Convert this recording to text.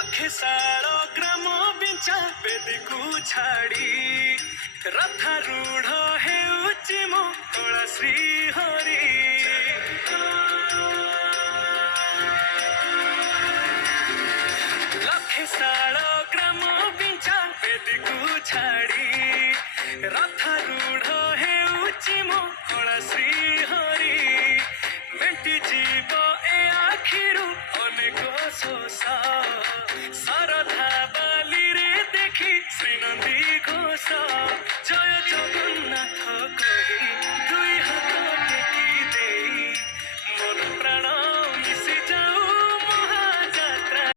लखे साल ग्राम बिंचा बेदी को छाड़ी रथारूढ़ हेउची मो कला श्री हरि लखे साल ग्राम बिंचा बेदी को छाड़ी रथारूढ़ हेउची मो कला श्री हरि मेटी जीव ए आखिरु अनेक शोषा सरधा बाली रे देखी श्रीनंदी घोष जय जगन्नाथ।